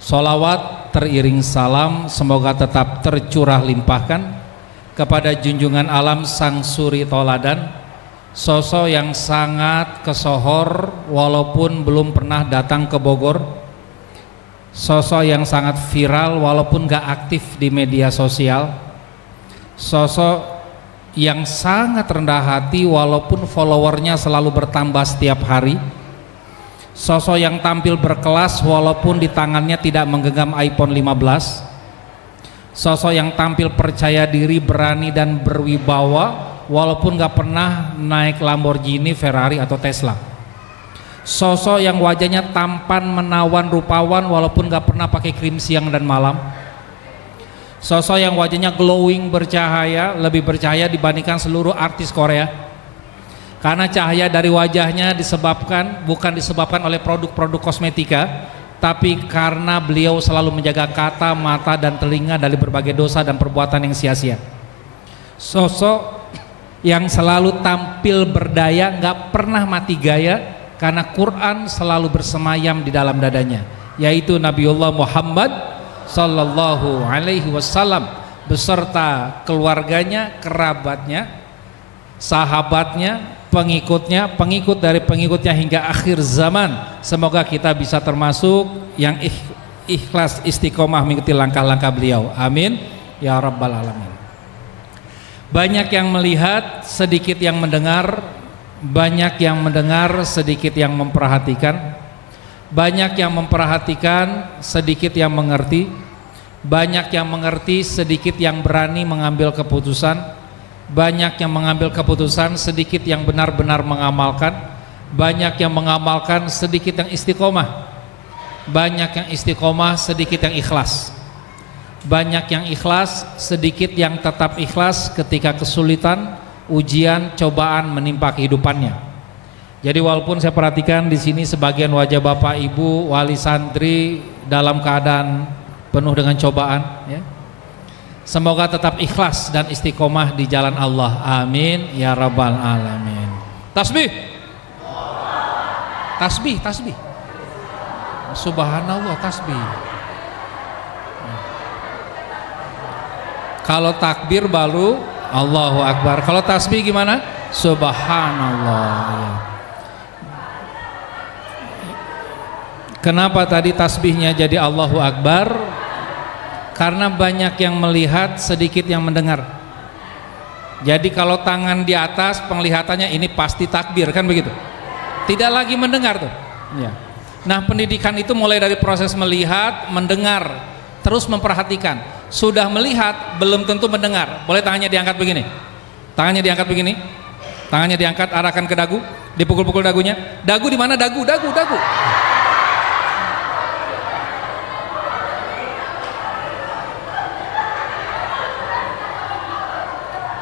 Sholawat teriring salam semoga tetap tercurah limpahkan kepada junjungan alam sang suri toladan, sosok yang sangat kesohor walaupun belum pernah datang ke Bogor, sosok yang sangat viral walaupun gak aktif di media sosial, sosok yang sangat rendah hati walaupun followernya selalu bertambah setiap hari, sosok yang tampil berkelas walaupun di tangannya tidak menggenggam iPhone 15, sosok yang tampil percaya diri, berani dan berwibawa walaupun gak pernah naik Lamborghini, Ferrari atau Tesla, sosok yang wajahnya tampan, menawan, rupawan walaupun gak pernah pakai krim siang dan malam, sosok yang wajahnya glowing, bercahaya, lebih bercahaya dibandingkan seluruh artis Korea. Karena cahaya dari wajahnya bukan disebabkan oleh produk-produk kosmetika, tapi karena beliau selalu menjaga kata, mata dan telinga dari berbagai dosa dan perbuatan yang sia-sia. Sosok yang selalu tampil berdaya, nggak pernah mati gaya, karena Quran selalu bersemayam di dalam dadanya, yaitu Nabiullah Muhammad Sallallahu Alaihi Wasallam beserta keluarganya, kerabatnya, sahabatnya, pengikutnya, pengikut dari pengikutnya hingga akhir zaman. Semoga kita bisa termasuk yang ikhlas istiqomah mengikuti langkah-langkah beliau. Amin ya rabbal alamin. Banyak yang melihat, sedikit yang mendengar. Banyak yang mendengar, sedikit yang memperhatikan. Banyak yang memperhatikan, sedikit yang mengerti. Banyak yang mengerti, sedikit yang berani mengambil keputusan. Banyak yang mengambil keputusan, sedikit yang benar-benar mengamalkan. Banyak yang mengamalkan, sedikit yang istiqomah. Banyak yang istiqomah, sedikit yang ikhlas. Banyak yang ikhlas, sedikit yang tetap ikhlas ketika kesulitan, ujian, cobaan menimpa kehidupannya. Jadi walaupun saya perhatikan di sini sebagian wajah Bapak Ibu wali santri dalam keadaan penuh dengan cobaan, ya. Semoga tetap ikhlas dan istiqomah di jalan Allah. Amin ya rabbal alamin. Tasbih. Tasbih, tasbih. Subhanallah, tasbih. Kalau takbir baru Allahu Akbar. Kalau tasbih gimana? Subhanallah. Kenapa tadi tasbihnya jadi Allahu Akbar? Karena banyak yang melihat, sedikit yang mendengar. Jadi kalau tangan di atas, penglihatannya ini pasti takbir, kan begitu? Tidak lagi mendengar tuh. Ya. Nah, pendidikan itu mulai dari proses melihat, mendengar, terus memperhatikan. Sudah melihat, belum tentu mendengar. Boleh tangannya diangkat begini. Tangannya diangkat begini. Tangannya diangkat, arahkan ke dagu, dipukul-pukul dagunya. Dagu di mana? Dagu.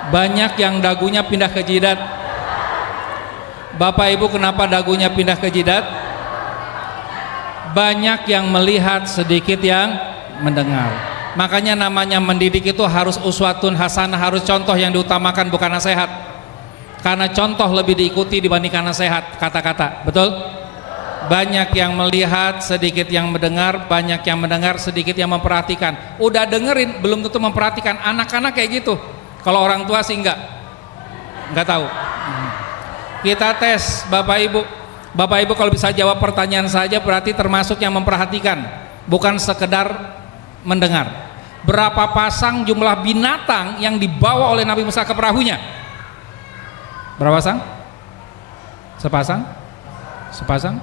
Banyak yang dagunya pindah ke jidat. Bapak Ibu, kenapa dagunya pindah ke jidat? Banyak yang melihat, sedikit yang mendengar. Makanya namanya mendidik itu harus uswatun hasanah, harus contoh yang diutamakan, bukan nasihat. Karena contoh lebih diikuti dibandingkan nasihat, kata-kata. Betul? Banyak yang melihat, sedikit yang mendengar. Banyak yang mendengar, sedikit yang memperhatikan. Udah dengerin, belum tentu memperhatikan. Anak-anak kayak gitu. Kalau orang tua sih enggak tahu. Kita tes Bapak Ibu. Bapak Ibu kalau bisa jawab pertanyaan saja berarti termasuk yang memperhatikan, bukan sekedar mendengar. Berapa pasang jumlah binatang yang dibawa oleh Nabi Musa ke perahunya? Berapa pasang? Sepasang?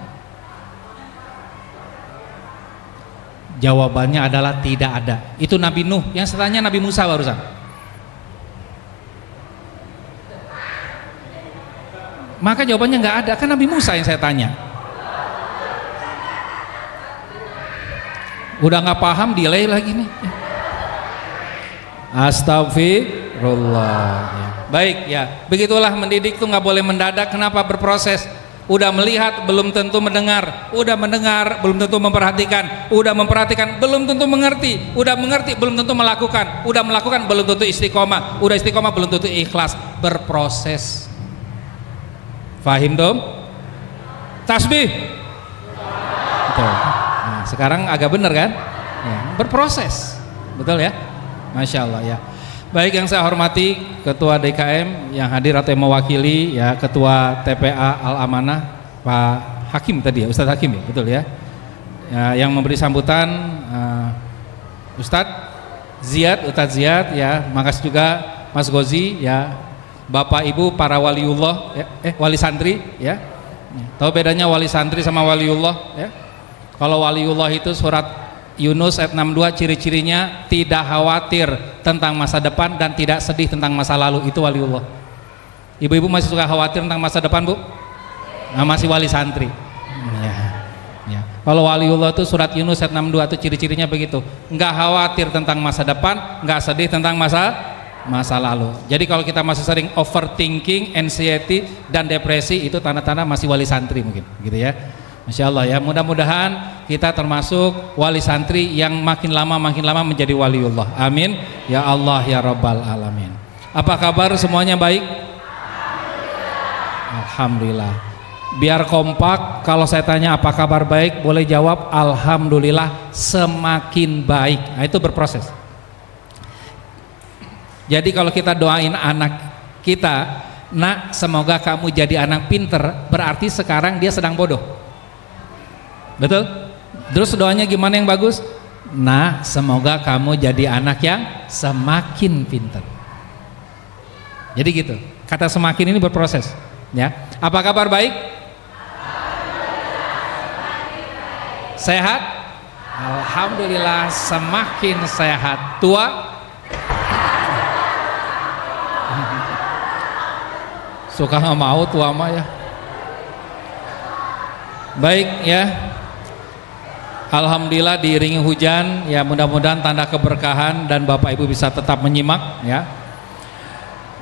Jawabannya adalah tidak ada. Itu Nabi Nuh. Yang setelahnya Nabi Musa barusan. Maka jawabannya nggak ada, kan Nabi Musa yang saya tanya. Udah nggak paham, delay lagi nih. Astagfirullah. Baik ya, begitulah mendidik tuh nggak boleh mendadak. Kenapa? Berproses. Udah melihat belum tentu mendengar, udah mendengar belum tentu memperhatikan, udah memperhatikan belum tentu mengerti, udah mengerti belum tentu melakukan, udah melakukan belum tentu istiqomah, udah istiqomah belum tentu ikhlas. Berproses. Fahim dong? Tasbih. Betul. Nah. sekarang agak bener kan? Ya, berproses, betul ya? Masya Allah ya. Baik, yang saya hormati Ketua DKM yang hadir atau yang mewakili ya, Ketua TPA Al Amanah Pak Hakim tadi ya, Ustadz Hakim ya, betul ya? Ya, yang memberi sambutan Ustadz Ziyad ya, makasih juga Mas Gozi ya, Bapak Ibu para waliullah ya, wali santri ya. Tahu bedanya wali santri sama waliullah ya? Kalau waliullah itu surat Yunus ayat 62, ciri-cirinya tidak khawatir tentang masa depan dan tidak sedih tentang masa lalu, itu waliullah. Ibu-ibu masih suka khawatir tentang masa depan, Bu? Nah, masih wali santri ya. Kalau waliullah itu surat Yunus ayat 62, itu ciri-cirinya begitu, nggak khawatir tentang masa depan, nggak sedih tentang masa lalu. Jadi kalau kita masih sering overthinking, anxiety dan depresi, itu tanda-tanda masih wali santri mungkin, gitu ya. Masya Allah ya, mudah-mudahan kita termasuk wali santri yang makin lama menjadi waliullah. Amin ya Allah ya Rabbal Alamin. Apa kabar semuanya, baik? Alhamdulillah. Biar kompak, kalau saya tanya apa kabar baik, boleh jawab alhamdulillah semakin baik. Nah, itu berproses. Jadi kalau kita doain anak kita, nak semoga kamu jadi anak pinter, berarti sekarang dia sedang bodoh. Betul? Terus doanya gimana yang bagus? Nah, semoga kamu jadi anak yang semakin pintar. Jadi gitu. Kata semakin ini berproses, ya. Apa kabar baik? Sehat? Alhamdulillah semakin sehat. Tua? Suka nggak mau tua mah ya. Baik ya. Alhamdulillah diiringi hujan ya, mudah-mudahan tanda keberkahan dan Bapak Ibu bisa tetap menyimak ya.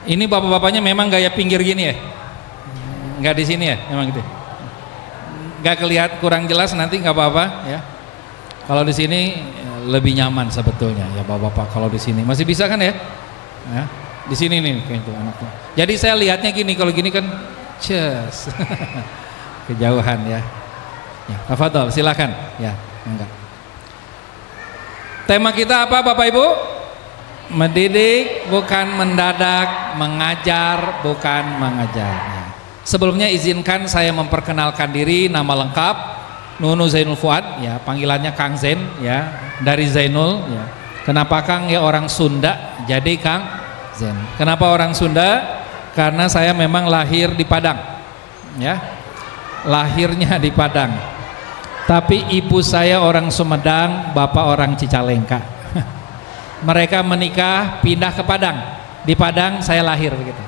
Ini bapak-bapaknya memang gaya pinggir gini ya, nggak di sini ya, memang gitu. Nggak kelihatan, kurang jelas nanti nggak apa-apa ya. Kalau di sini lebih nyaman sebetulnya ya bapak-bapak. Kalau di sini masih bisa kan ya? Ya di sini nih kayak itu anaknya. Jadi saya lihatnya gini, kalau gini kan, ces, kejauhan ya. Ya, tafadhol, silakan ya. Enggak. Tema kita apa Bapak Ibu? Mendidik bukan mendadak, mengajar bukan mengajar ya. Sebelumnya izinkan saya memperkenalkan diri, nama lengkap Nunu Zainul Fuad ya, panggilannya Kang Zain ya, dari Zainul ya. Kenapa Kang? Ya orang Sunda, jadi Kang Zain. Kenapa orang Sunda? Karena saya memang lahir di Padang ya, lahirnya di Padang. Tapi ibu saya orang Sumedang, bapak orang Cicalengka. Mereka menikah pindah ke Padang. Di Padang saya lahir begitu.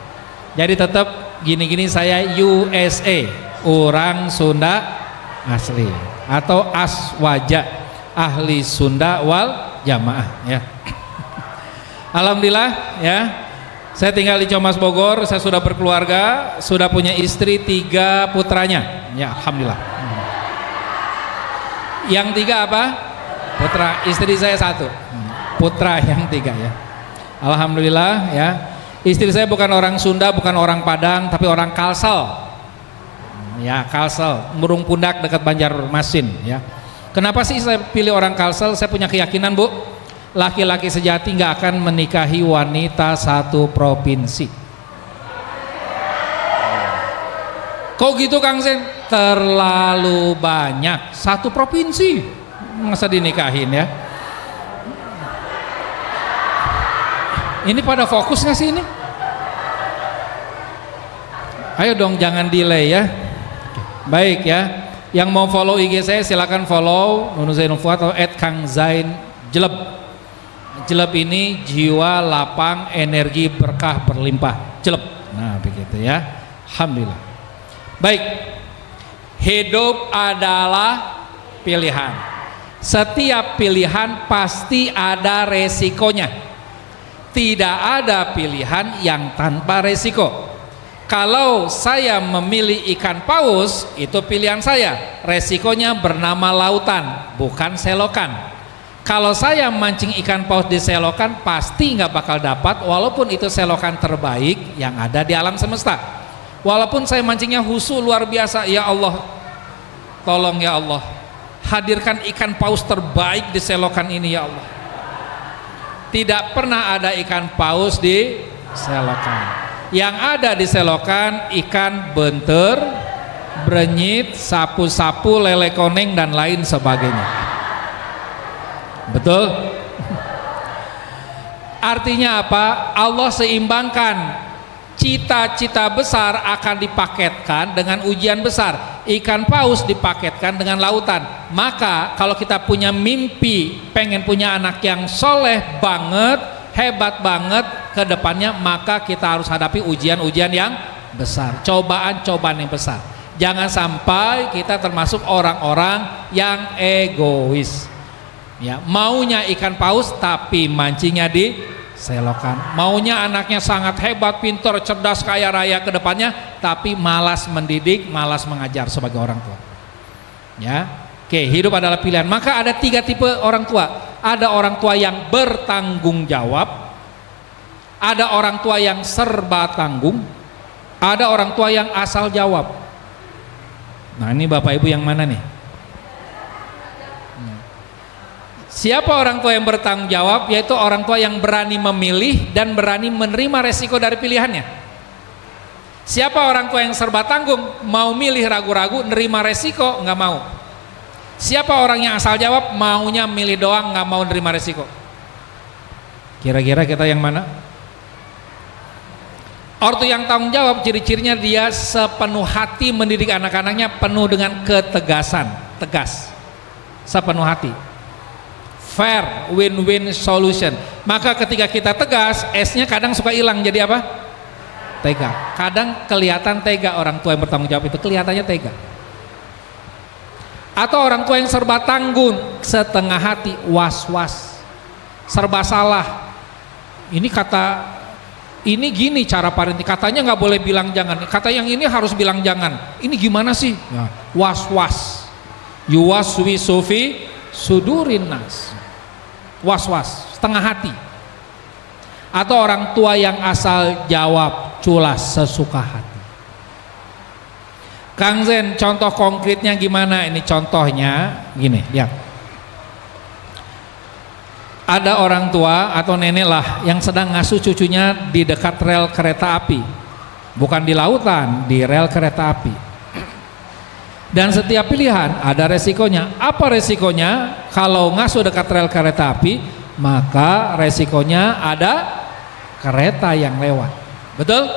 Jadi tetap gini-gini saya USA, orang Sunda asli atau aswaja, ahli Sunda wal jamaah ya. Alhamdulillah ya. Saya tinggal di Comas Bogor, saya sudah berkeluarga, sudah punya istri, 3 putranya. Ya, alhamdulillah. Yang 3 apa? Putra. Istri saya 1. Putra yang 3 ya. Alhamdulillah ya. Istri saya bukan orang Sunda, bukan orang Padang, tapi orang Kalsel. Ya, Kalsel, Murung Pundak dekat Banjarmasin ya. Kenapa sih saya pilih orang Kalsel? Saya punya keyakinan, Bu, laki-laki sejati nggak akan menikahi wanita satu provinsi. Kok gitu Kang Sen? Terlalu banyak, satu provinsi masa dinikahin ya. Ini pada fokus nggak sih ini? Ayo dong jangan delay ya. Baik ya, yang mau follow IG saya silakan follow Nunu Zainul Fuad atau @KangZainJeleb. Jeleb ini jiwa lapang, energi berkah berlimpah. Jeleb. Nah begitu ya. Alhamdulillah. Baik, hidup adalah pilihan. Setiap pilihan pasti ada resikonya. Tidak ada pilihan yang tanpa resiko. Kalau saya memilih ikan paus, itu pilihan saya. Resikonya bernama lautan, bukan selokan. Kalau saya mancing ikan paus di selokan, pasti nggak bakal dapat, walaupun itu selokan terbaik yang ada di alam semesta. Walaupun saya mancingnya husu luar biasa, ya Allah, tolong ya Allah, hadirkan ikan paus terbaik di selokan ini ya Allah. Tidak pernah ada ikan paus di selokan. Yang ada di selokan ikan benter, brenyit, sapu-sapu, lele koneng dan lain sebagainya. Betul? Artinya apa? Allah seimbangkan. Cita-cita besar akan dipaketkan dengan ujian besar. Ikan paus dipaketkan dengan lautan. Maka kalau kita punya mimpi pengen punya anak yang soleh banget, hebat banget ke depannya, maka kita harus hadapi ujian-ujian yang besar, cobaan-cobaan yang besar. Jangan sampai kita termasuk orang-orang yang egois. Ya, maunya ikan paus tapi mancingnya di selokan. Maunya anaknya sangat hebat, pintar, cerdas, kaya raya ke depannya, tapi malas mendidik, malas mengajar sebagai orang tua. Ya, oke, hidup adalah pilihan. Maka ada 3 tipe orang tua. Ada orang tua yang bertanggung jawab, ada orang tua yang serba tanggung, ada orang tua yang asal jawab. Nah, ini Bapak Ibu yang mana nih? Siapa orang tua yang bertanggung jawab? Yaitu orang tua yang berani memilih dan berani menerima resiko dari pilihannya. Siapa orang tua yang serba tanggung? Mau milih ragu-ragu, nerima resiko nggak mau. Siapa orang yang asal jawab? Maunya milih doang, nggak mau nerima resiko. Kira-kira kita yang mana? Ortu yang tanggung jawab, ciri-cirinya dia sepenuh hati mendidik anak-anaknya, penuh dengan ketegasan, tegas, sepenuh hati. Fair, win-win solution. Maka ketika kita tegas, S-nya kadang suka hilang jadi apa? Tega. Kadang kelihatan tega orang tua yang bertanggung jawab itu, kelihatannya tega. Atau orang tua yang serba tanggung, setengah hati, was-was, serba salah. Ini gini cara parenting, katanya nggak boleh bilang jangan, kata yang ini harus bilang jangan. Ini gimana sih? Ya. Was-was. Yuwaswi sufi sudurin nas. Was-was, setengah hati. Atau orang tua yang asal jawab, culas, sesuka hati. Kang Zen, contoh konkretnya gimana? Ini contohnya gini, lihat. Ada orang tua atau nenek lah yang sedang ngasuh cucunya di dekat rel kereta api. Bukan di lautan, di rel kereta api. Dan setiap pilihan ada resikonya. Apa resikonya? Kalau ngasuh dekat rel kereta api, maka resikonya ada kereta yang lewat. Betul?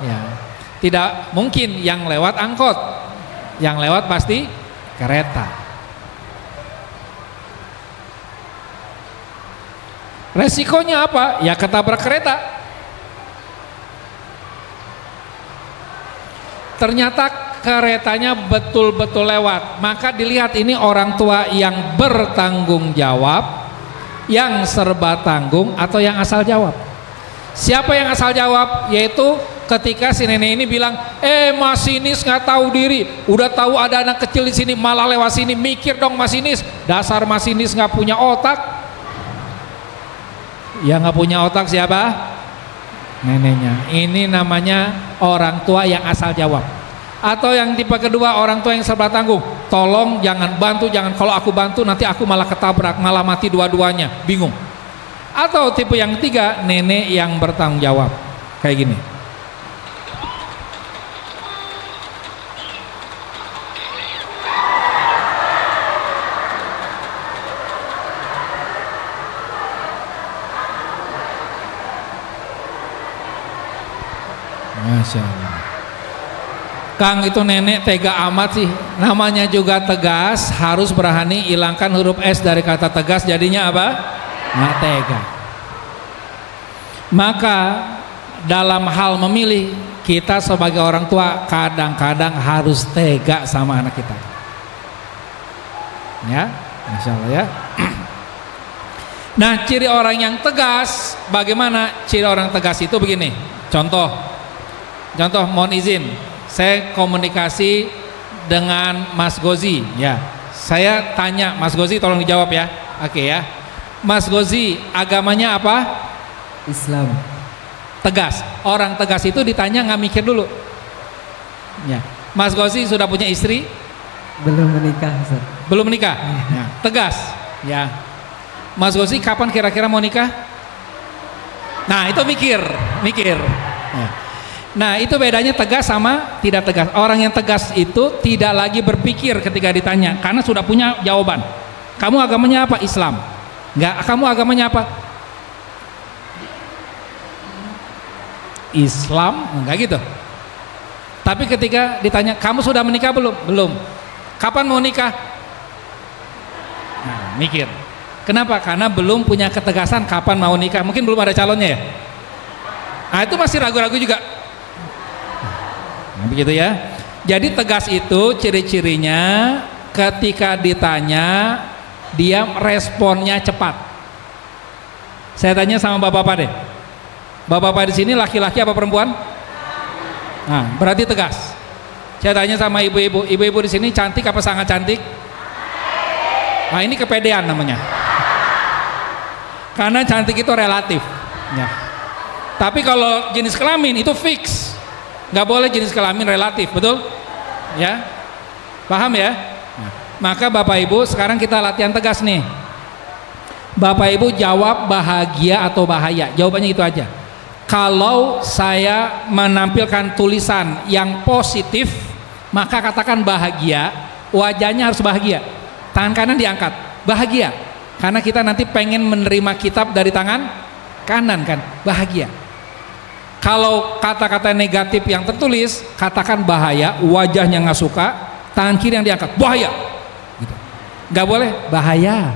Ya. Tidak mungkin yang lewat angkot. Yang lewat pasti kereta. Resikonya apa? Ya ketabrak kereta. Ternyata keretanya betul-betul lewat. Maka dilihat ini orang tua yang bertanggung jawab, yang serba tanggung, atau yang asal jawab. Siapa yang asal jawab? Yaitu ketika si nenek ini bilang, masinis nggak tahu diri, udah tahu ada anak kecil di sini malah lewat sini, mikir dong masinis, dasar masinis nggak punya otak. Yang nggak punya otak siapa? Neneknya. Ini namanya orang tua yang asal jawab. Atau yang tipe kedua, orang tua yang serba tanggung. Tolong jangan bantu, jangan, kalau aku bantu nanti aku malah ketabrak, malah mati dua-duanya, bingung. Atau tipe yang ketiga, nenek yang bertanggung jawab. Kayak gini. Masya Allah. Kang, itu nenek tega amat sih. Namanya juga tegas, harus berani hilangkan huruf S dari kata tegas, jadinya apa? Nggak tega. Maka dalam hal memilih, kita sebagai orang tua kadang-kadang harus tega sama anak kita. Ya, Masya Allah ya. Nah, ciri orang yang tegas, bagaimana ciri orang tegas itu? Begini, contoh, mohon izin, saya komunikasi dengan Mas Gozi, ya. Saya tanya Mas Gozi, tolong dijawab ya. Oke ya. Mas Gozi, agamanya apa? Islam. Tegas. Orang tegas itu ditanya nggak mikir dulu. Ya. Mas Gozi sudah punya istri? Belum menikah, Ustaz. Belum menikah. Ya, tegas. Ya. Mas Gozi kapan kira-kira mau nikah? Nah, itu mikir. Ya. Nah, itu bedanya tegas sama tidak tegas. Orang yang tegas itu tidak lagi berpikir ketika ditanya, karena sudah punya jawaban. Kamu agamanya apa? Islam. Enggak, kamu agamanya apa? Islam, enggak gitu. Tapi ketika ditanya, kamu sudah menikah belum? Belum. Kapan mau nikah? Nah, mikir. Kenapa? Karena belum punya ketegasan kapan mau nikah. Mungkin belum ada calonnya ya. Nah, itu masih ragu-ragu juga. Nah, begitu ya. Jadi tegas itu ciri-cirinya ketika ditanya dia responnya cepat. Saya tanya sama bapak-bapak deh. Bapak-bapak di sini laki-laki apa perempuan? Nah, berarti tegas. Saya tanya sama ibu-ibu, ibu-ibu di sini cantik apa sangat cantik? Nah, ini kepedean namanya. Karena cantik itu relatif. Ya. Tapi kalau jenis kelamin itu fix. Nggak boleh jenis kelamin relatif, betul? Ya, paham ya? Nah, maka Bapak Ibu sekarang kita latihan tegas nih. Bapak Ibu jawab bahagia atau bahaya. Jawabannya itu aja. Kalau saya menampilkan tulisan yang positif, maka katakan bahagia, wajahnya harus bahagia. Tangan kanan diangkat, bahagia. Karena kita nanti pengen menerima kitab dari tangan kanan kan, bahagia. Kalau kata-kata negatif yang tertulis, katakan bahaya, wajahnya nggak suka, tangan kiri yang diangkat, bahaya. Gitu. Nggak boleh, bahaya.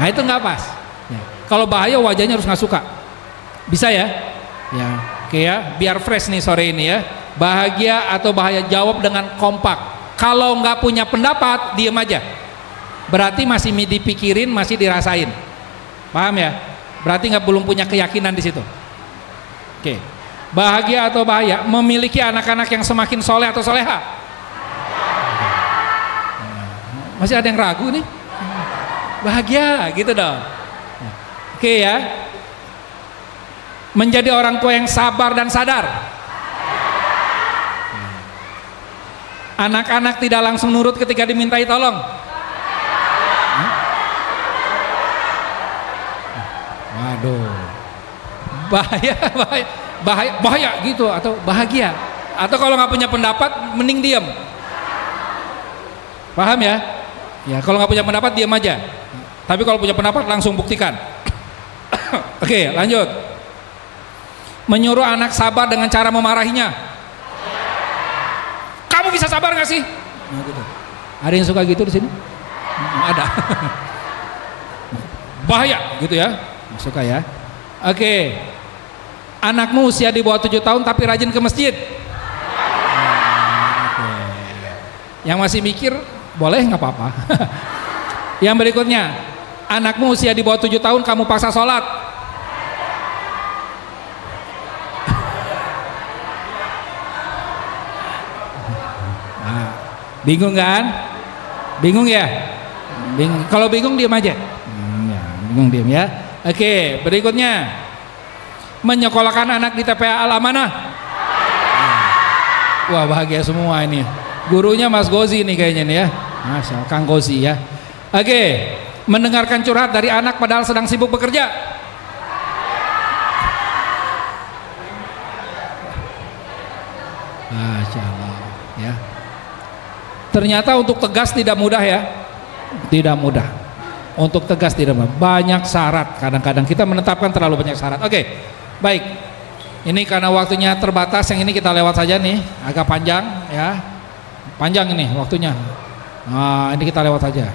Nah itu nggak pas. Ya. Kalau bahaya wajahnya harus nggak suka. Bisa ya? Ya, oke ya, biar fresh nih sore ini ya. Bahagia atau bahaya, jawab dengan kompak. Kalau nggak punya pendapat, diem aja. Berarti masih dipikirin, masih dirasain. Paham ya? Berarti belum punya keyakinan di situ. Oke. Bahagia atau bahaya, memiliki anak-anak yang semakin soleh atau soleha? Masih ada yang ragu nih? Bahagia gitu dong. Oke ya. Menjadi orang tua yang sabar dan sadar. Anak-anak tidak langsung nurut ketika dimintai tolong. Waduh. Bahaya gitu, atau bahagia. Atau kalau nggak punya pendapat mending diam. Paham ya? Ya, kalau nggak punya pendapat diam aja. Tapi kalau punya pendapat langsung buktikan. Oke, lanjut. Menyuruh anak sabar dengan cara memarahinya. Kamu bisa sabar nggak sih? Nah, gitu. Ada yang suka gitu di sini? Ada. Bahaya gitu ya. Suka ya. Oke. Anakmu usia di bawah 7 tahun tapi rajin ke masjid. Yang masih mikir boleh nggak apa-apa. Yang berikutnya, anakmu usia di bawah 7 tahun kamu paksa sholat. Nah, bingung kan? Bingung ya? Bingung. Kalau bingung diam aja. Ya, bingung diam ya. Oke, berikutnya. Menyekolahkan anak di TPA Al-Amanah. Wah, bahagia semua ini. Gurunya Mas Gozi nih kayaknya nih ya. Masya, Kang Gozi ya. Oke, mendengarkan curhat dari anak padahal sedang sibuk bekerja. Masya Allah ya. Ternyata untuk tegas tidak mudah ya. Tidak mudah. Untuk tegas tidak mudah. Banyak syarat. Kadang-kadang kita menetapkan terlalu banyak syarat. Oke. Baik, ini karena waktunya terbatas, yang ini kita lewat saja nih, agak panjang ya, panjang ini waktunya. Nah, ini kita lewat saja.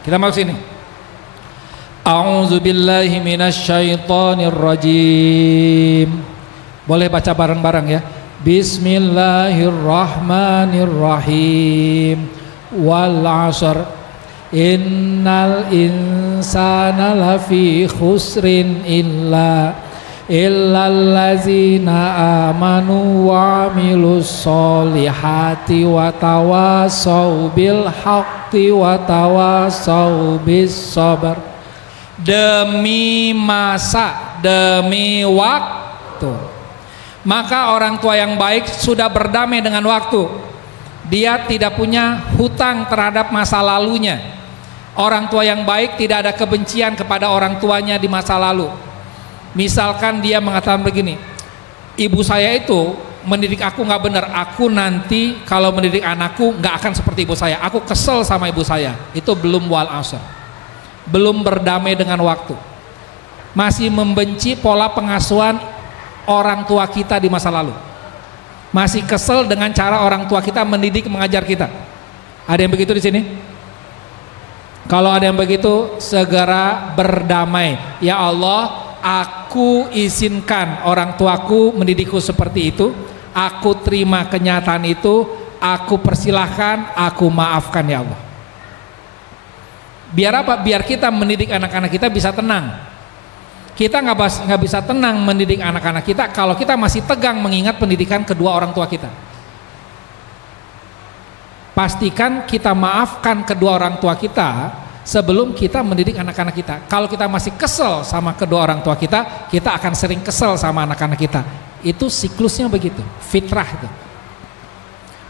Kita masuk sini. A'udzubillahi minasyaitonirrajim. Boleh baca bareng-bareng ya. Bismillahirrahmanirrahim. Wal 'ashr. Innal insana lafi khusrin illallazina amanu wa amilus solihati wa tawasaw bil haqqi wa tawasaw bis sabr. Demi masa, demi waktu, maka orang tua yang baik sudah berdamai dengan waktu. dia tidak punya hutang terhadap masa lalunya. Orang tua yang baik tidak ada kebencian kepada orang tuanya di masa lalu. Misalkan dia mengatakan begini, ibu saya itu mendidik aku nggak benar, aku nanti kalau mendidik anakku nggak akan seperti ibu saya, aku kesel sama ibu saya. Itu belum wal asr, belum berdamai dengan waktu, masih membenci pola pengasuhan orang tua kita di masa lalu, masih kesel dengan cara orang tua kita mendidik mengajar kita. Ada yang begitu di sini? Kalau ada yang begitu, segera berdamai. Ya Allah, aku izinkan orang tuaku mendidikku seperti itu, aku terima kenyataan itu, aku persilahkan, aku maafkan ya Allah. Biar apa? Biar kita mendidik anak-anak kita bisa tenang. Kita nggak bisa tenang mendidik anak-anak kita kalau kita masih tegang mengingat pendidikan kedua orang tua kita. Pastikan kita maafkan kedua orang tua kita sebelum kita mendidik anak-anak kita. Kalau kita masih kesel sama kedua orang tua kita, kita akan sering kesel sama anak-anak kita. Itu siklusnya begitu, fitrah itu.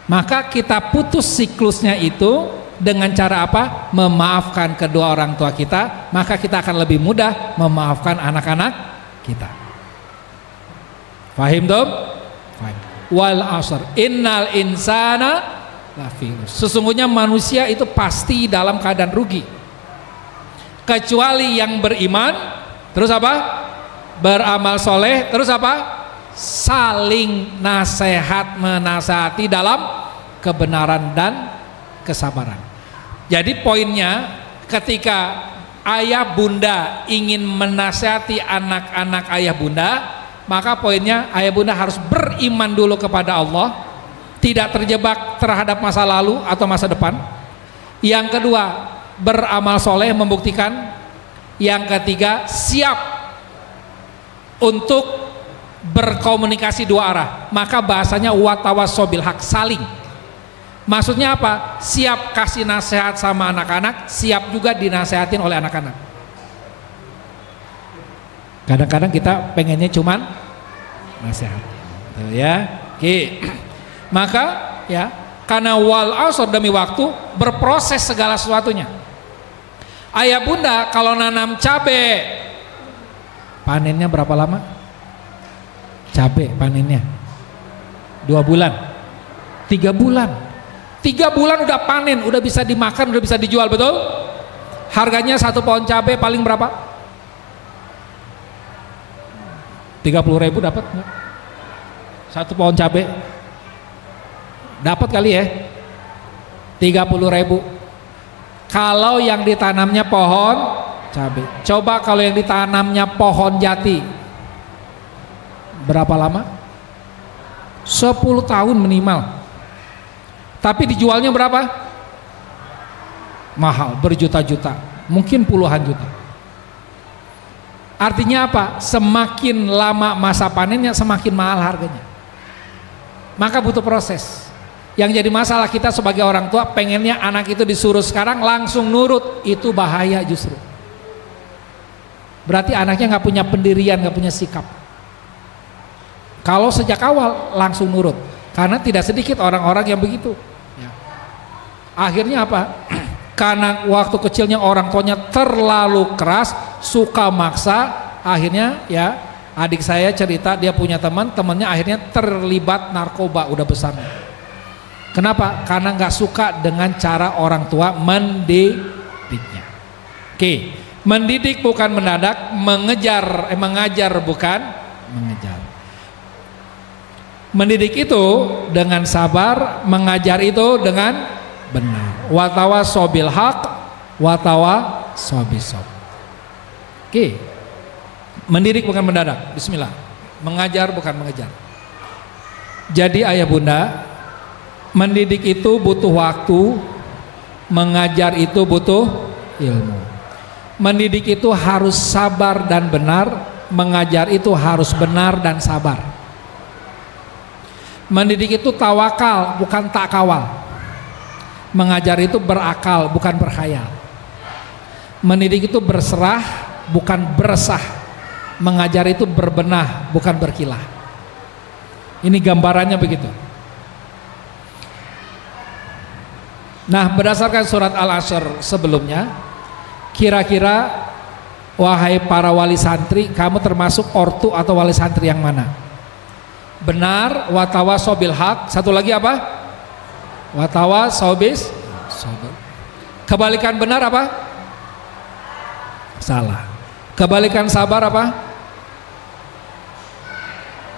Maka kita putus siklusnya itu dengan cara apa? Memaafkan kedua orang tua kita, maka kita akan lebih mudah memaafkan anak-anak kita. Fahim dong? Fahim. Wal asr innal insana lafi khusr. Sesungguhnya manusia itu pasti dalam keadaan rugi, kecuali yang beriman, terus apa? Beramal soleh, terus apa? Saling nasihat menasihati dalam kebenaran dan kesabaran. Jadi poinnya, ketika ayah bunda ingin menasihati anak-anak ayah bunda, maka poinnya ayah bunda harus beriman dulu kepada Allah, tidak terjebak terhadap masa lalu atau masa depan. Yang kedua, beramal soleh membuktikan. Yang ketiga, siap untuk berkomunikasi dua arah. Maka bahasanya watawasau bil haq, saling. Maksudnya apa? Siap kasih nasihat sama anak-anak, siap juga dinasehatin oleh anak-anak. Kadang-kadang kita pengennya cuman nasihat, ya. Oke. Maka ya, karena wal asr demi waktu berproses segala sesuatunya. Ayah bunda kalau nanam cabe, panennya berapa lama? Cabe panennya 2 bulan, 3 bulan. 3 bulan udah panen, udah bisa dimakan, udah bisa dijual, betul? Harganya 1 pohon cabe paling berapa? 30.000 dapat nggak? 1 pohon cabe dapat kali ya, 30.000. Kalau yang ditanamnya pohon cabai. Coba kalau yang ditanamnya pohon jati, berapa lama? 10 tahun minimal. Tapi dijualnya berapa? Mahal, berjuta-juta, mungkin puluhan juta. Artinya apa? Semakin lama masa panennya semakin mahal harganya. Maka butuh proses. Yang jadi masalah kita sebagai orang tua, pengennya anak itu disuruh sekarang langsung nurut, itu bahaya justru. Berarti anaknya nggak punya pendirian, nggak punya sikap. Kalau sejak awal langsung nurut, karena tidak sedikit orang-orang yang begitu. Ya. Akhirnya apa? Karena waktu kecilnya orang tuanya terlalu keras, suka maksa, akhirnya ya adik saya cerita dia punya temannya akhirnya terlibat narkoba udah besar. Kenapa? Karena nggak suka dengan cara orang tua mendidiknya. Oke, mendidik bukan mendadak, mengajar bukan mengejar. Mendidik itu dengan sabar, mengajar itu dengan benar. Watawasau bil haq, watawasau bisabr. Oke, mendidik bukan mendadak. Bismillah. Mengajar bukan mengejar. Jadi ayah bunda, mendidik itu butuh waktu, mengajar itu butuh ilmu. Mendidik itu harus sabar dan benar, mengajar itu harus benar dan sabar. Mendidik itu tawakal bukan takkawal. Mengajar itu berakal bukan berkhayal. Mendidik itu berserah bukan beresah. Mengajar itu berbenah bukan berkilah. Ini gambarannya begitu. Nah, berdasarkan surat Al-Asr sebelumnya, kira-kira wahai para wali santri, kamu termasuk ortu atau wali santri yang mana? Benar, watawasaw bil haq. Satu lagi apa? Watawasaw bis sabr. Kebalikan benar apa? Salah. Kebalikan sabar apa?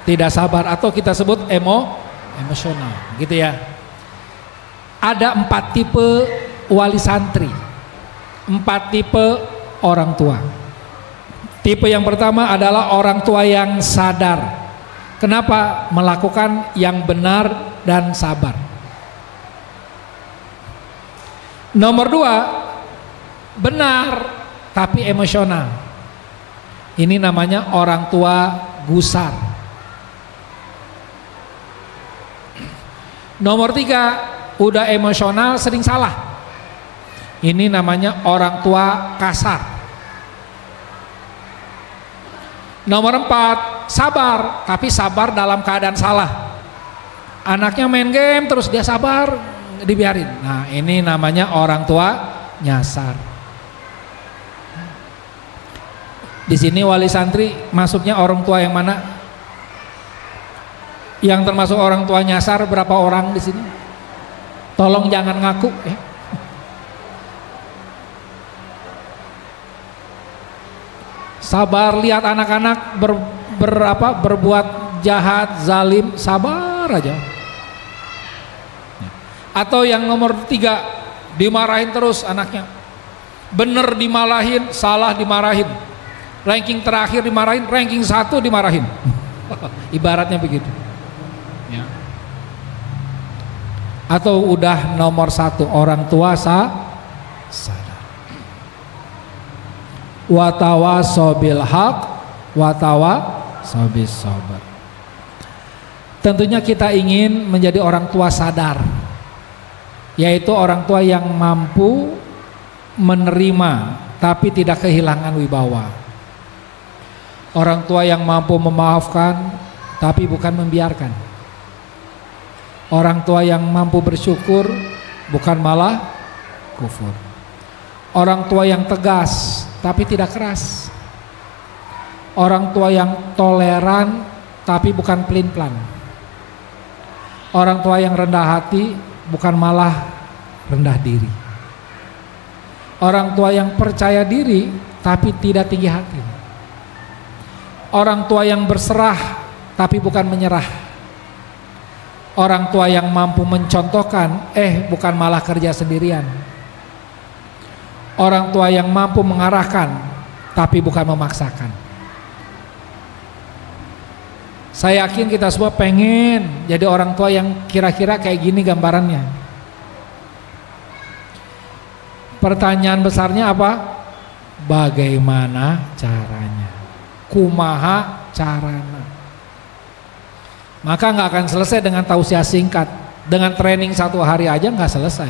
Tidak sabar, atau kita sebut emosional, gitu ya. Ada 4 tipe wali santri, 4 tipe orang tua. Tipe yang pertama adalah orang tua yang sadar. Kenapa? Melakukan yang benar dan sabar. Nomor 2, benar tapi emosional. Ini namanya orang tua gusar. Nomor 3, udah emosional sering salah. Ini namanya orang tua kasar. Nomor 4, sabar, tapi sabar dalam keadaan salah. Anaknya main game terus dia sabar, dibiarin. Nah, ini namanya orang tua nyasar. Di sini wali santri masuknya orang tua yang mana? Yang termasuk orang tua nyasar berapa orang di sini? Tolong jangan ngaku ya. Sabar lihat anak-anak berbuat jahat, zalim, sabar aja. Atau yang nomor 3, dimarahin terus anaknya. Bener dimarahin, salah dimarahin. Ranking terakhir dimarahin, ranking 1 dimarahin. Ibaratnya begitu. Ya. Atau udah nomor 1, orang tua sadar. Watawasaw bil haq, watawasaw bis sabr. Tentunya kita ingin menjadi orang tua sadar, yaitu orang tua yang mampu menerima tapi tidak kehilangan wibawa. Orang tua yang mampu memaafkan tapi bukan membiarkan. Orang tua yang mampu bersyukur bukan malah kufur. Orang tua yang tegas tapi tidak keras. Orang tua yang toleran tapi bukan pelin-pelan. Orang tua yang rendah hati bukan malah rendah diri. Orang tua yang percaya diri tapi tidak tinggi hati. Orang tua yang berserah tapi bukan menyerah. Orang tua yang mampu mencontohkan bukan malah kerja sendirian. Orang tua yang mampu mengarahkan tapi bukan memaksakan. Saya yakin kita semua pengen jadi orang tua yang kira-kira kayak gini gambarannya. Pertanyaan besarnya apa? Bagaimana caranya? Kumaha carana? Maka nggak akan selesai dengan tausiah singkat. Dengan training 1 hari aja nggak selesai.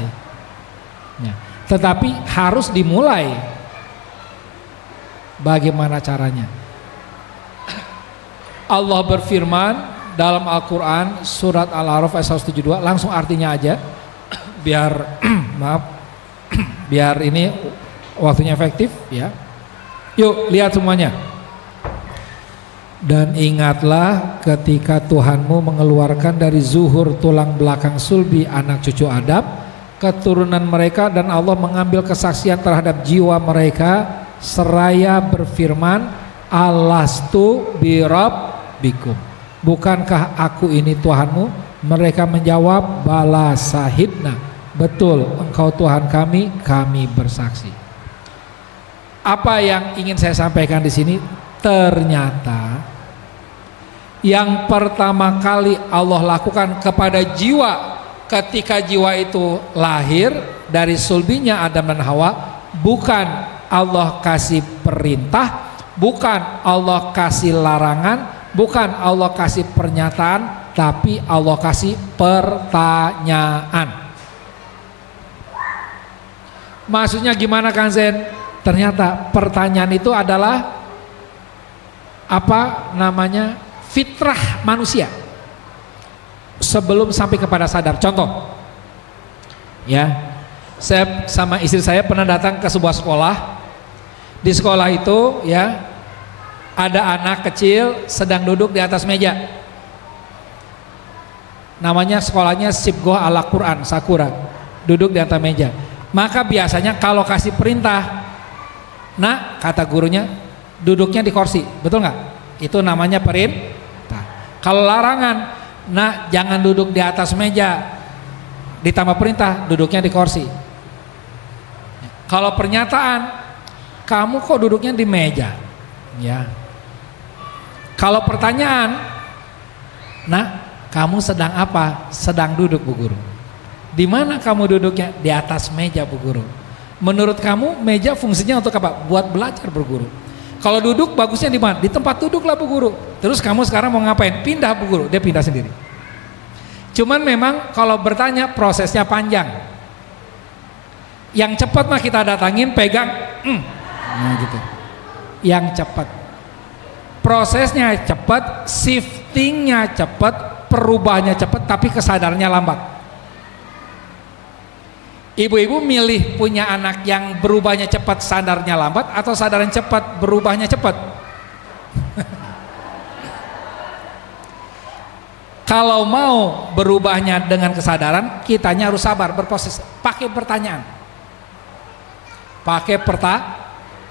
Ya. Tetapi harus dimulai. Bagaimana caranya? Allah berfirman dalam Al-Quran surat Al-A'raf ayat 172, langsung artinya aja biar biar ini waktunya efektif ya. Yuk lihat semuanya. Dan ingatlah ketika Tuhanmu mengeluarkan dari zuhur tulang belakang sulbi anak cucu Adam, keturunan mereka, dan Allah mengambil kesaksian terhadap jiwa mereka seraya berfirman, Alastu birabbikum, bukankah aku ini Tuhanmu? Mereka menjawab, bala sahidna, betul engkau Tuhan kami, kami bersaksi. Apa yang ingin saya sampaikan di sini? Ternyata yang pertama kali Allah lakukan kepada jiwa ketika jiwa itu lahir dari sulbinya Adam dan Hawa, bukan Allah kasih perintah, bukan Allah kasih larangan, bukan Allah kasih pernyataan, tapi Allah kasih pertanyaan. Maksudnya gimana Kang Zen? Ternyata pertanyaan itu adalah fitrah manusia sebelum sampai kepada sadar. Contoh ya, Saya sama istri saya pernah datang ke sebuah sekolah. Di sekolah itu ya ada anak kecil sedang duduk di atas meja. Namanya sekolahnya Sibgoh Al Quran Sakura. Duduk di atas meja. Maka biasanya kalau kasih perintah, nah kata gurunya duduknya di kursi, betul nggak? Itu namanya perintah. Kalau larangan, nah jangan duduk di atas meja. Ditambah perintah, duduknya di kursi. Kalau pernyataan, kamu kok duduknya di meja? Ya. Kalau pertanyaan, nah kamu sedang apa? Sedang duduk Bu Guru. Di mana kamu duduknya? Di atas meja Bu Guru. Menurut kamu meja fungsinya untuk apa? Buat belajar Bu Guru. Kalau duduk bagusnya di mana? Di tempat duduk lah Bu Guru. Terus kamu sekarang mau ngapain? Pindah Bu Guru. Dia pindah sendiri. Cuman memang kalau bertanya prosesnya panjang. Yang cepat mah kita datangin, pegang, nah gitu. Yang cepat, prosesnya cepat, shiftingnya cepat, perubahannya cepat, tapi kesadarannya lambat. Ibu-ibu milih punya anak yang berubahnya cepat, sadarnya lambat, atau sadaran cepat, berubahnya cepat? Kalau mau berubahnya dengan kesadaran, kitanya harus sabar, berproses, pakai pertanyaan. Pakai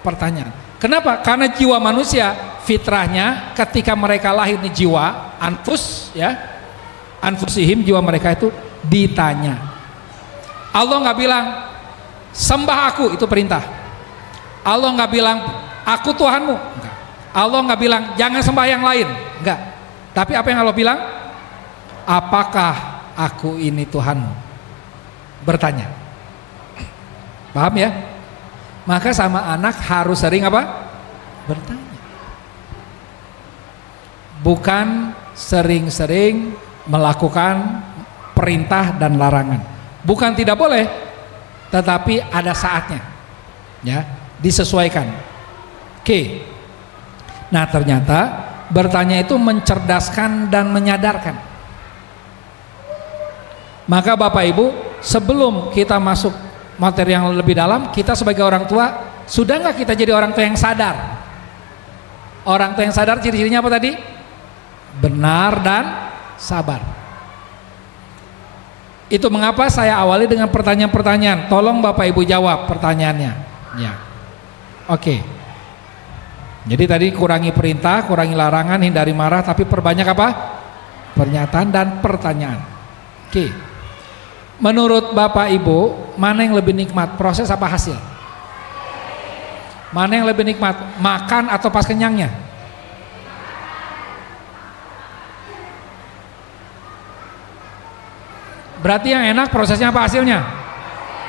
pertanyaan. Kenapa? Karena jiwa manusia fitrahnya ketika mereka lahir di jiwa anfus ya, anfusihim, jiwa mereka itu ditanya. Allah nggak bilang sembah aku, itu perintah. Allah nggak bilang aku Tuhanmu, enggak. Allah nggak bilang jangan sembah yang lain, enggak. Tapi apa yang Allah bilang? Apakah aku ini Tuhanmu? Bertanya. Paham ya? Maka sama anak harus sering apa? Bertanya. Bukan sering-sering melakukan perintah dan larangan. Bukan tidak boleh, tetapi ada saatnya. Ya, disesuaikan. Oke. Nah, ternyata bertanya itu mencerdaskan dan menyadarkan. Maka Bapak Ibu, sebelum kita masuk materi yang lebih dalam, kita sebagai orang tua, sudah nggak kita jadi orang tua yang sadar? Orang tua yang sadar ciri-cirinya apa tadi? Benar dan sabar. Itu mengapa saya awali dengan pertanyaan-pertanyaan. Tolong Bapak Ibu jawab pertanyaannya. Ya. Oke. Jadi tadi kurangi perintah, kurangi larangan, hindari marah, tapi perbanyak apa? Pernyataan dan pertanyaan. Oke. Menurut Bapak Ibu, mana yang lebih nikmat, proses apa hasil? Mana yang lebih nikmat, makan atau pas kenyangnya? Berarti yang enak prosesnya apa hasilnya?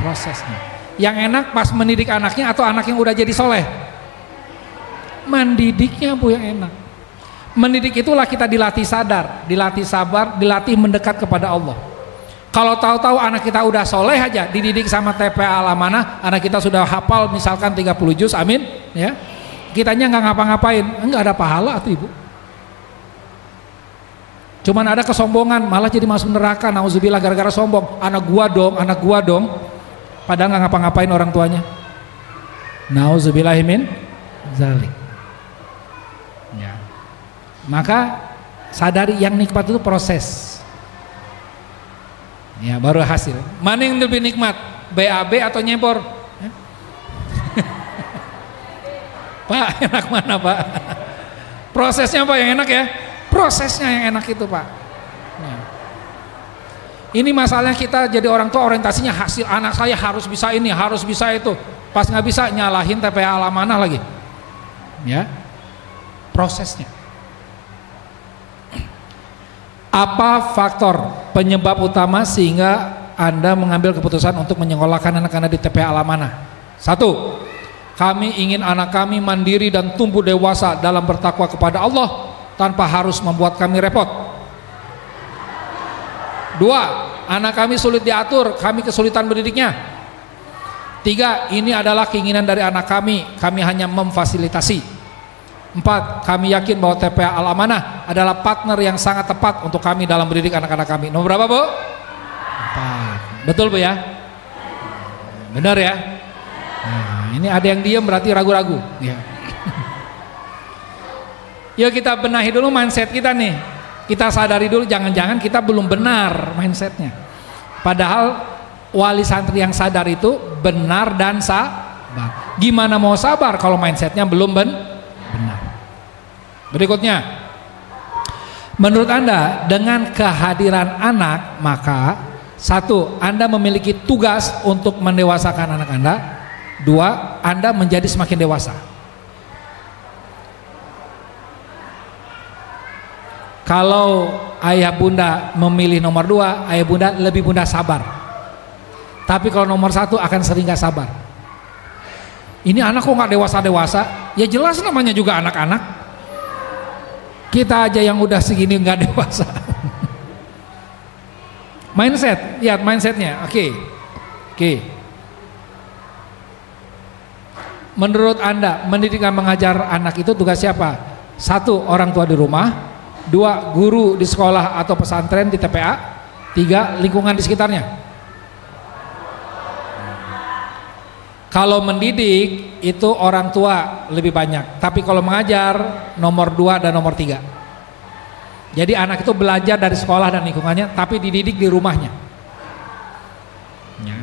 Prosesnya. Yang enak pas mendidik anaknya atau anak yang udah jadi soleh? Mendidiknya Bu yang enak. Mendidik itulah kita dilatih sadar, dilatih sabar, dilatih mendekat kepada Allah. Kalau tahu-tahu anak kita udah soleh aja, dididik sama TPA Al-Amanah, anak kita sudah hafal misalkan 30 juz, amin, ya. Kitanya nggak ngapa-ngapain, nggak ada pahala tuh Ibu. Cuman ada kesombongan, malah jadi masuk neraka, nauzubillah gara-gara sombong. Anak gua dong, padahal nggak ngapa-ngapain orang tuanya. Nauzubillahimin zalik. Ya. Maka sadari yang nikmat itu proses. Ya, baru hasil. Mana yang lebih nikmat? BAB atau nyebor? Pak, enak mana Pak? Prosesnya Pak yang enak ya? Prosesnya yang enak itu Pak. Ya. Ini masalahnya kita jadi orang tua orientasinya hasil, anak saya harus bisa ini, harus bisa itu. Pas nggak bisa nyalahin TPA Al-Amanah lagi. Ya, prosesnya. Apa faktor penyebab utama sehingga Anda mengambil keputusan untuk menyekolahkan anak Anda di TPA Al-Amanah? 1. Kami ingin anak kami mandiri dan tumbuh dewasa dalam bertakwa kepada Allah tanpa harus membuat kami repot. 2. Anak kami sulit diatur, kami kesulitan mendidiknya. 3. Ini adalah keinginan dari anak kami hanya memfasilitasi. 4. Kami yakin bahwa TPA Al-Amanah adalah partner yang sangat tepat untuk kami dalam mendidik anak-anak kami. Nomor berapa Bu? 4. Betul Bu ya? Benar ya? Nah, ini ada yang diam berarti ragu-ragu. Ya. Yuk kita benahi dulu mindset kita nih. Kita sadari dulu, jangan-jangan kita belum benar mindsetnya. Padahal wali santri yang sadar itu benar dan sabar. Gimana mau sabar kalau mindsetnya belum benar? Berikutnya, menurut Anda dengan kehadiran anak, maka satu, Anda memiliki tugas untuk mendewasakan anak Anda. Dua, Anda menjadi semakin dewasa. Kalau ayah bunda memilih nomor 2, ayah bunda lebih mudah sabar. Tapi kalau nomor 1 akan sering gak sabar. Ini anak kok gak dewasa-dewasa? Ya jelas namanya juga anak-anak. Kita aja yang udah segini gak dewasa. Mindset, lihat mindsetnya. Oke. Menurut Anda, mendidik dan mengajar anak itu tugas siapa? 1, orang tua di rumah. 2, guru di sekolah atau pesantren di TPA. 3, lingkungan di sekitarnya. Kalau mendidik itu orang tua lebih banyak, tapi kalau mengajar nomor 2 dan nomor 3. Jadi anak itu belajar dari sekolah dan lingkungannya, tapi dididik di rumahnya. Ya.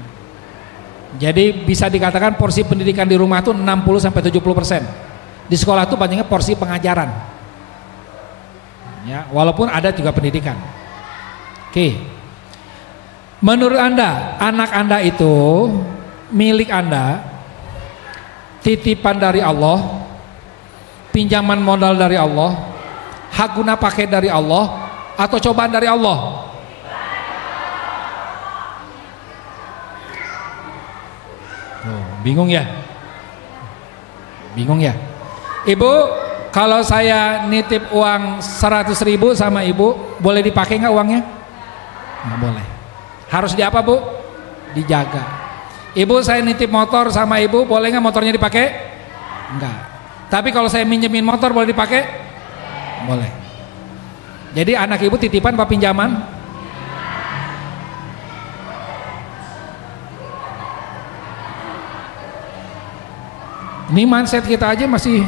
Jadi bisa dikatakan porsi pendidikan di rumah itu 60-70%. Di sekolah itu banyaknya porsi pengajaran. Ya, walaupun ada juga pendidikan. Oke. Menurut Anda, anak Anda itu milik Anda, titipan dari Allah, pinjaman modal dari Allah, hak guna pakai dari Allah, atau cobaan dari Allah? Bingung ya? Bingung ya? Ibu, kalau saya nitip uang 100.000 sama ibu, boleh dipakai nggak uangnya? Nggak boleh. Harus di apa, Bu? Dijaga. Ibu, saya nitip motor sama ibu, boleh nggak motornya dipakai? Enggak. Tapi kalau saya minjemin motor boleh dipakai? Boleh. Jadi anak ibu titipan apa pinjaman? Ini mindset kita aja masih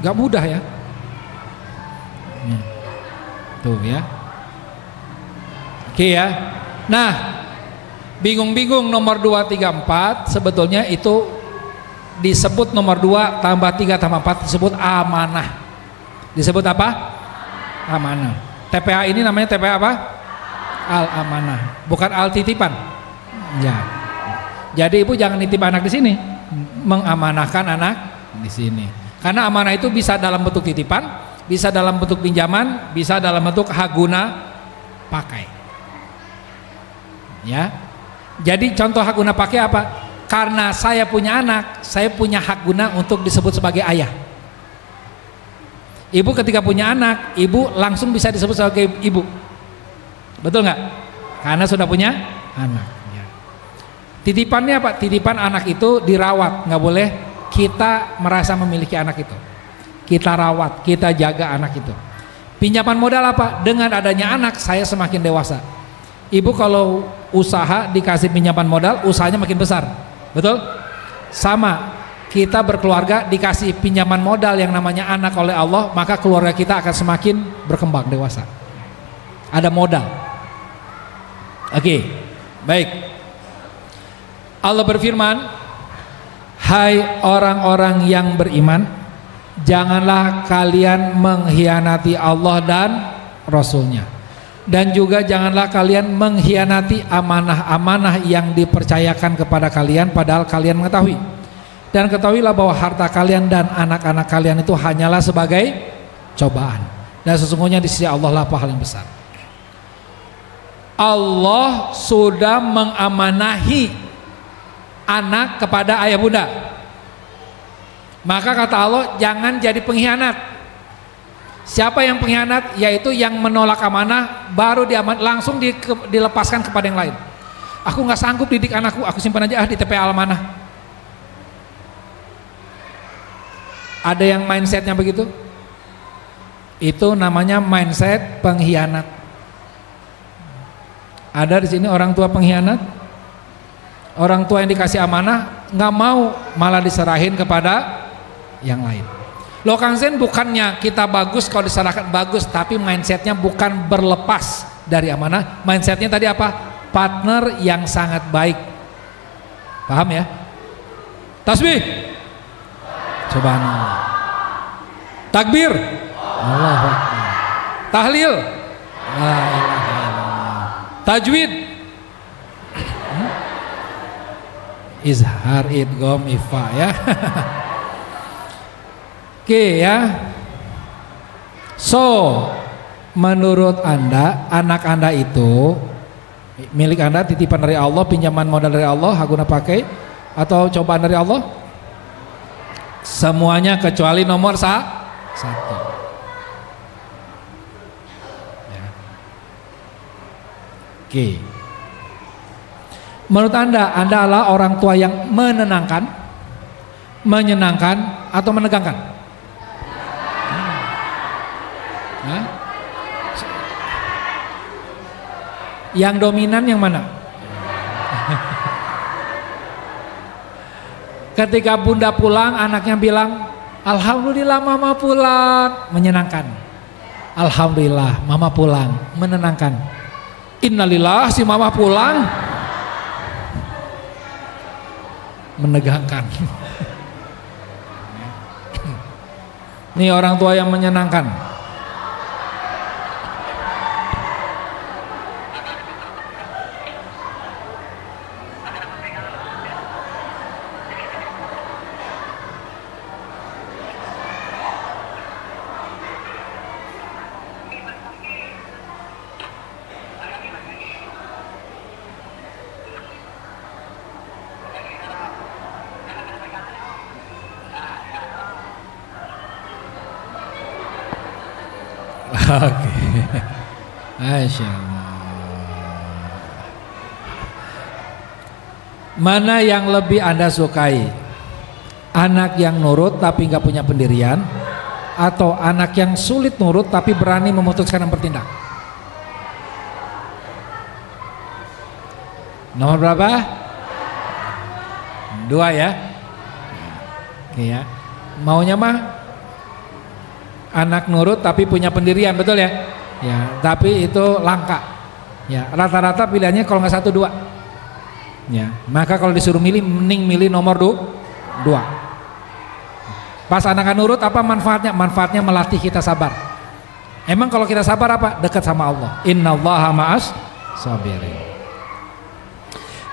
gak mudah ya. Tuh ya. Oke ya. Nah, bingung-bingung nomor 2, 3, 4 sebetulnya itu disebut nomor 2 tambah 3 tambah 4 disebut amanah. Disebut apa? Amanah. TPA ini namanya TPA apa? Al-amanah, bukan al-titipan. Ya. Jadi ibu jangan nitip anak di sini, mengamanahkan anak di sini. Karena amanah itu bisa dalam bentuk titipan, bisa dalam bentuk pinjaman, bisa dalam bentuk hak guna pakai. Ya. Jadi contoh hak guna pakai apa? Karena saya punya anak, saya punya hak guna untuk disebut sebagai ayah. Ibu ketika punya anak, ibu langsung bisa disebut sebagai ibu. Betul nggak? Karena sudah punya anak. Ya. Titipannya apa? Titipan anak itu dirawat, nggak boleh kita merasa memiliki anak itu. Kita rawat, kita jaga anak itu. Pinjaman modal apa? Dengan adanya anak, saya semakin dewasa. Ibu kalau usaha dikasih pinjaman modal, usahanya makin besar. Betul? Sama. Kita berkeluarga dikasih pinjaman modal yang namanya anak oleh Allah, maka keluarga kita akan semakin berkembang dewasa. Ada modal. Oke, baik. Allah berfirman, hai orang-orang yang beriman, janganlah kalian mengkhianati Allah dan Rasul-Nya. Dan juga janganlah kalian mengkhianati amanah-amanah yang dipercayakan kepada kalian padahal kalian mengetahui. Dan ketahuilah bahwa harta kalian dan anak-anak kalian itu hanyalah sebagai cobaan. Dan sesungguhnya di sisi Allah lah pahala yang besar. Allah sudah mengamanahi anak kepada ayah bunda. Maka kata Allah, jangan jadi pengkhianat. Siapa yang pengkhianat? Yaitu yang menolak amanah, baru langsung dilepaskan kepada yang lain. Aku nggak sanggup didik anakku, aku simpan aja di TPA Al-Amanah. Ada yang mindsetnya begitu? Itu namanya mindset pengkhianat. Ada di sini orang tua pengkhianat? Orang tua yang dikasih amanah nggak mau, malah diserahin kepada yang lain. Loh Kang Zen, bukannya kita bagus kalau diserahkan, bagus, tapi mindsetnya bukan berlepas dari amanah. Mindsetnya tadi apa? Partner yang sangat baik. Paham ya? Tasbih. Subhanallah. Takbir. Allahu Akbar. Tahlil. La ilaha illallah. Tajwid. Izhar, idgham, ifa ya. Oke ya. So, menurut Anda, anak Anda itu milik Anda, titipan dari Allah, pinjaman modal dari Allah, hak guna pakai, atau cobaan dari Allah? Semuanya kecuali nomor satu. Ya. Oke. Menurut Anda adalah orang tua yang menenangkan, menyenangkan, atau menegangkan? Hah? Yang dominan yang mana? Ketika bunda pulang, anaknya bilang, alhamdulillah mama pulang, menyenangkan. Alhamdulillah mama pulang, menenangkan. Innalillah si mama pulang, menegangkan. Ini orang tua yang menyenangkan. Oke, Masya Allah. Mana yang lebih Anda sukai? Anak yang nurut tapi nggak punya pendirian, atau anak yang sulit nurut tapi berani memutuskan dan bertindak? Nomor berapa? 2 ya. Oke ya. Maunya mah anak nurut tapi punya pendirian, betul ya? Ya, tapi itu langka. Ya, rata-rata pilihannya kalau nggak 1 2. Ya, maka kalau disuruh milih, mending milih nomor 2. Pas anak nurut, apa manfaatnya? Manfaatnya melatih kita sabar. Emang kalau kita sabar apa? Dekat sama Allah. Innallaha ma'as sabirin.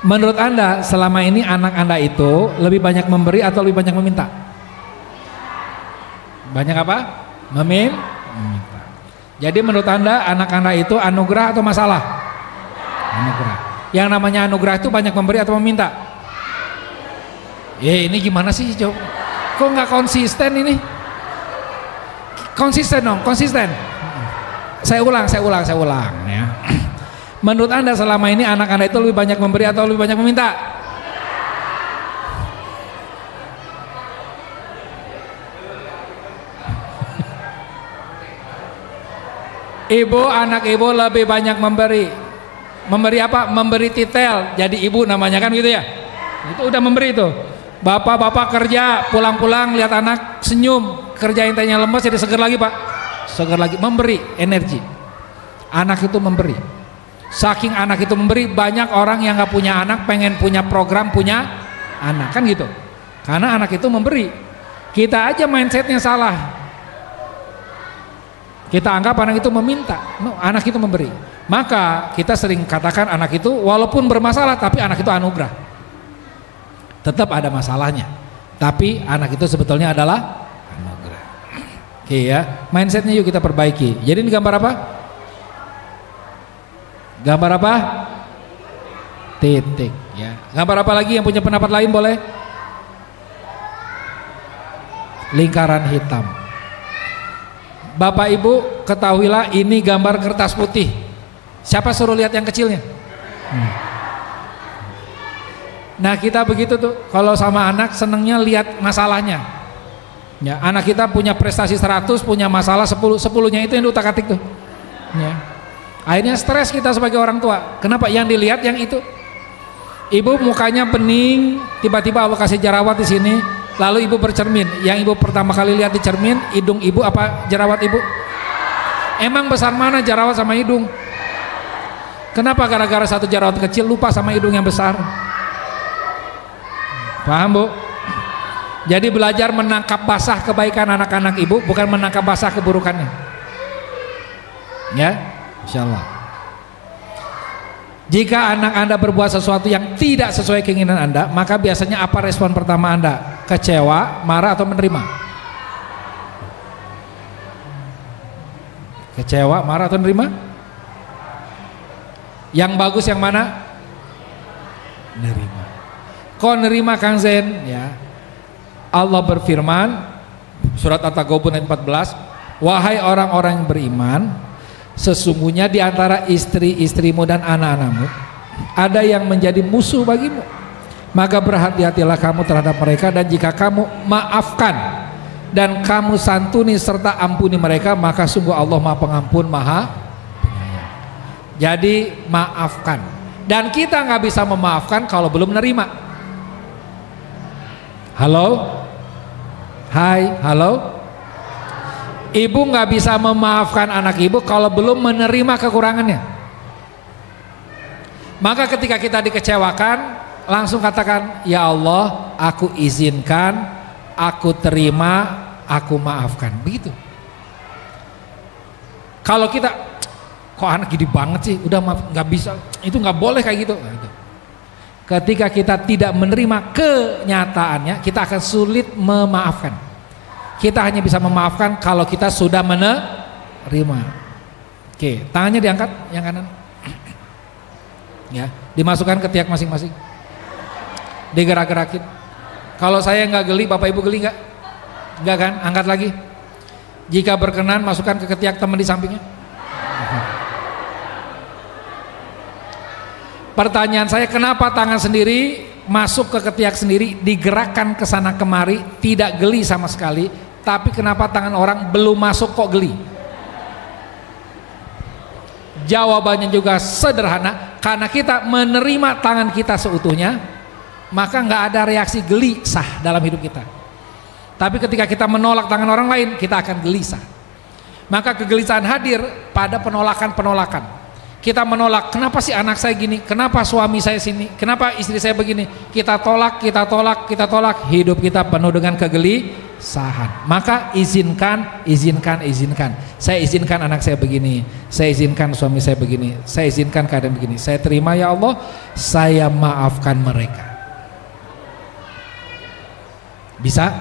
Menurut Anda selama ini anak Anda itu lebih banyak memberi atau lebih banyak meminta? Banyak apa? Meminta. Jadi menurut Anda anak Anda itu anugerah atau masalah? Anugerah. Yang namanya anugerah itu banyak memberi atau meminta? Ini gimana sih coba? Kok nggak konsisten ini? Konsisten dong, konsisten. Saya ulang ya. Menurut Anda selama ini anak Anda itu lebih banyak memberi atau lebih banyak meminta? Ibu, anak ibu lebih banyak memberi. Memberi apa? Memberi titel. Jadi ibu namanya kan gitu ya. Itu udah memberi itu. Bapak-bapak kerja, pulang-pulang lihat anak senyum, kerja intainya lemes jadi seger lagi pak. Seger lagi, memberi energi. Anak itu memberi. Saking anak itu memberi, banyak orang yang gak punya anak pengen punya program punya anak kan gitu. Karena anak itu memberi. Kita aja mindsetnya salah. Kita anggap anak itu meminta, anak itu memberi. Maka kita sering katakan anak itu walaupun bermasalah tapi anak itu anugerah. Tetap ada masalahnya, tapi anak itu sebetulnya adalah anugerah. Oke ya, mindsetnya yuk kita perbaiki. Jadi ini gambar apa? Gambar apa? Titik ya. Gambar apa lagi yang punya pendapat lain boleh? Lingkaran hitam. Bapak Ibu ketahuilah ini gambar kertas putih. Siapa suruh lihat yang kecilnya? Nah kita begitu tuh, kalau sama anak senengnya lihat masalahnya. Ya, anak kita punya prestasi 100, punya masalah 10, 10-nya itu yang diutak-atik tuh. Ya. Akhirnya stres kita sebagai orang tua. Kenapa? Yang dilihat yang itu. Ibu mukanya bening, tiba-tiba Allah kasih jerawat di sini, lalu ibu bercermin. Yang ibu pertama kali lihat di cermin, hidung ibu apa jerawat ibu? Emang besar mana jerawat sama hidung? Kenapa gara-gara satu jerawat kecil lupa sama hidung yang besar? Paham Bu? Jadi belajar menangkap basah kebaikan anak-anak ibu, bukan menangkap basah keburukannya. Ya, insyaallah. Jika anak Anda berbuat sesuatu yang tidak sesuai keinginan Anda, maka biasanya apa respon pertama Anda? Kecewa, marah, atau menerima? Kecewa, marah, atau menerima? Yang bagus yang mana? Nerima. Kok nerima Kang Zen? Ya. Allah berfirman, surat At-Taghabun ayat 14, wahai orang-orang yang beriman, sesungguhnya di antara istri-istrimu dan anak-anakmu ada yang menjadi musuh bagimu, maka berhati-hatilah kamu terhadap mereka, dan jika kamu maafkan dan kamu santuni serta ampuni mereka, maka sungguh Allah Maha Pengampun, Maha Penyayang. Jadi maafkan, dan kita nggak bisa memaafkan kalau belum menerima. Halo, hai, halo. Ibu nggak bisa memaafkan anak ibu kalau belum menerima kekurangannya. Maka ketika kita dikecewakan, langsung katakan, ya Allah, aku izinkan, aku terima, aku maafkan. Begitu. Kalau kita, kok anak gini banget sih, udah maaf, nggak bisa, itu nggak boleh kayak gitu. Ketika kita tidak menerima kenyataannya, kita akan sulit memaafkan. Kita hanya bisa memaafkan kalau kita sudah menerima. Oke, tangannya diangkat yang kanan. Ya, dimasukkan ke tiak masing-masing. Digerak-gerakin. Kalau saya nggak geli, Bapak Ibu geli nggak? Nggak kan? Angkat lagi. Jika berkenan, masukkan ke ketiak teman di sampingnya. Pertanyaan saya, kenapa tangan sendiri masuk ke ketiak sendiri, digerakkan ke sana kemari, tidak geli sama sekali, tapi kenapa tangan orang belum masuk kok geli? Jawabannya juga sederhana, karena kita menerima tangan kita seutuhnya, maka nggak ada reaksi gelisah dalam hidup kita. Tapi ketika kita menolak tangan orang lain, kita akan gelisah. Maka kegelisahan hadir pada penolakan-penolakan. Kita menolak, kenapa sih anak saya gini, kenapa suami saya sini, kenapa istri saya begini. Kita tolak, kita tolak, kita tolak. Hidup kita penuh dengan kegelisahan. Maka izinkan, izinkan, izinkan. Saya izinkan anak saya begini, saya izinkan suami saya begini, saya izinkan keadaan begini. Saya terima ya Allah, saya maafkan mereka. Bisa?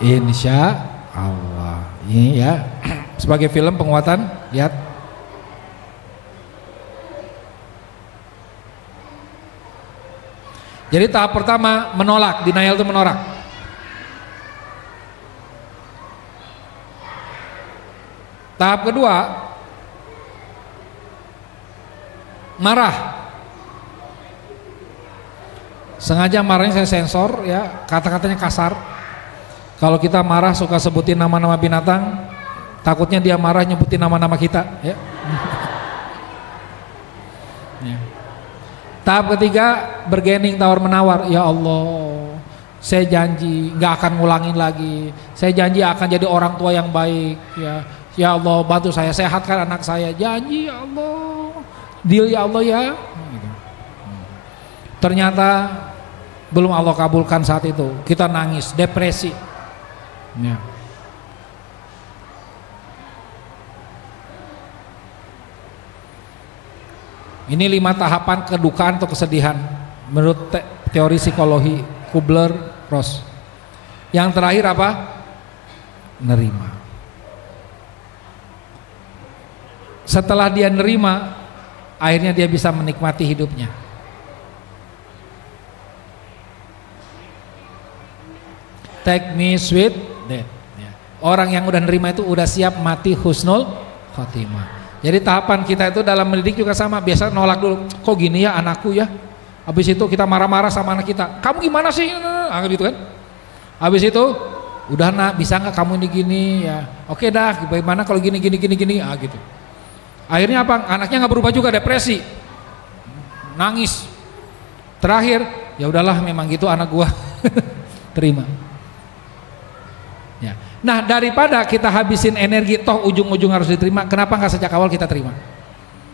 Insya Allah. Ini ya, sebagai film penguatan, lihat. Jadi tahap pertama menolak, denial itu menolak. Tahap kedua marah. Sengaja marahnya saya sensor ya, kata-katanya kasar. Kalau kita marah suka sebutin nama-nama binatang, takutnya dia marah nyebutin nama-nama kita ya. Ya. Tahap ketiga bergening tawar menawar, ya Allah, saya janji nggak akan ngulangin lagi, saya janji akan jadi orang tua yang baik ya. Ya Allah bantu saya, sehatkan anak saya, janji ya Allah, deal ya Allah ya. Ternyata belum Allah kabulkan saat itu, kita nangis, depresi ya. Ini 5 tahapan kedukaan atau kesedihan menurut teori psikologi Kubler-Ross. Yang terakhir apa? Nerima. Setelah dia nerima, akhirnya dia bisa menikmati hidupnya. Take me sweet death. Orang yang udah nerima itu udah siap mati husnul khotimah. Jadi tahapan kita itu dalam mendidik juga sama. Biasa nolak dulu, kok gini ya anakku ya. Habis itu kita marah-marah sama anak kita, kamu gimana sih, gitu kan. Habis itu udah nak, bisa nggak kamu ini gini ya. Oke dah, bagaimana kalau gini gitu. Akhirnya apa? Anaknya nggak berubah juga, depresi. nangis. Terakhir, ya udahlah memang gitu anak gua. Terima. Ya. Nah, daripada kita habisin energi toh ujung-ujung harus diterima, kenapa nggak sejak awal kita terima?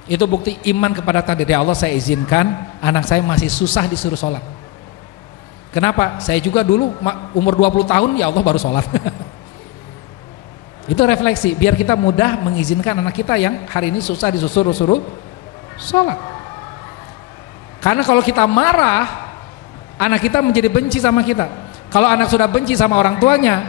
Itu bukti iman kepada takdir. Ya Allah, saya izinkan anak saya masih susah disuruh sholat. Kenapa? Saya juga dulu umur 20 tahun ya Allah baru sholat. Itu refleksi biar kita mudah mengizinkan anak kita yang hari ini susah disuruh sholat. Karena kalau kita marah, anak kita menjadi benci sama kita. Kalau anak sudah benci sama orang tuanya,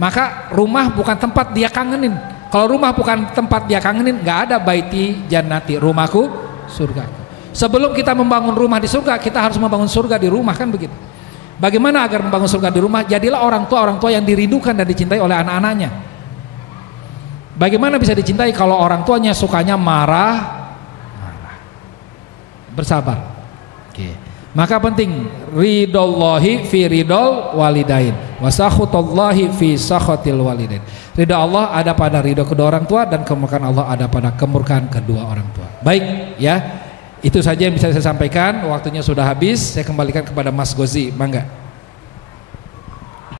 maka rumah bukan tempat dia kangenin. Kalau rumah bukan tempat dia kangenin, nggak ada baiti jannati, rumahku surgaku. Sebelum kita membangun rumah di surga, kita harus membangun surga di rumah, kan begitu. Bagaimana agar membangun surga di rumah? Jadilah orang tua yang dirindukan dan dicintai oleh anak-anaknya. Bagaimana bisa dicintai kalau orang tuanya sukanya marah? Bersabar. Oke. Maka penting ridallahi fi ridol walidain wa sakhutallahi fi sakhatil walidain. Ridha Allah ada pada ridho kedua orang tua dan kemurkaan Allah ada pada kemurkaan kedua orang tua. Baik ya, itu saja yang bisa saya sampaikan. Waktunya sudah habis, saya kembalikan kepada Mas Gozi, bangga.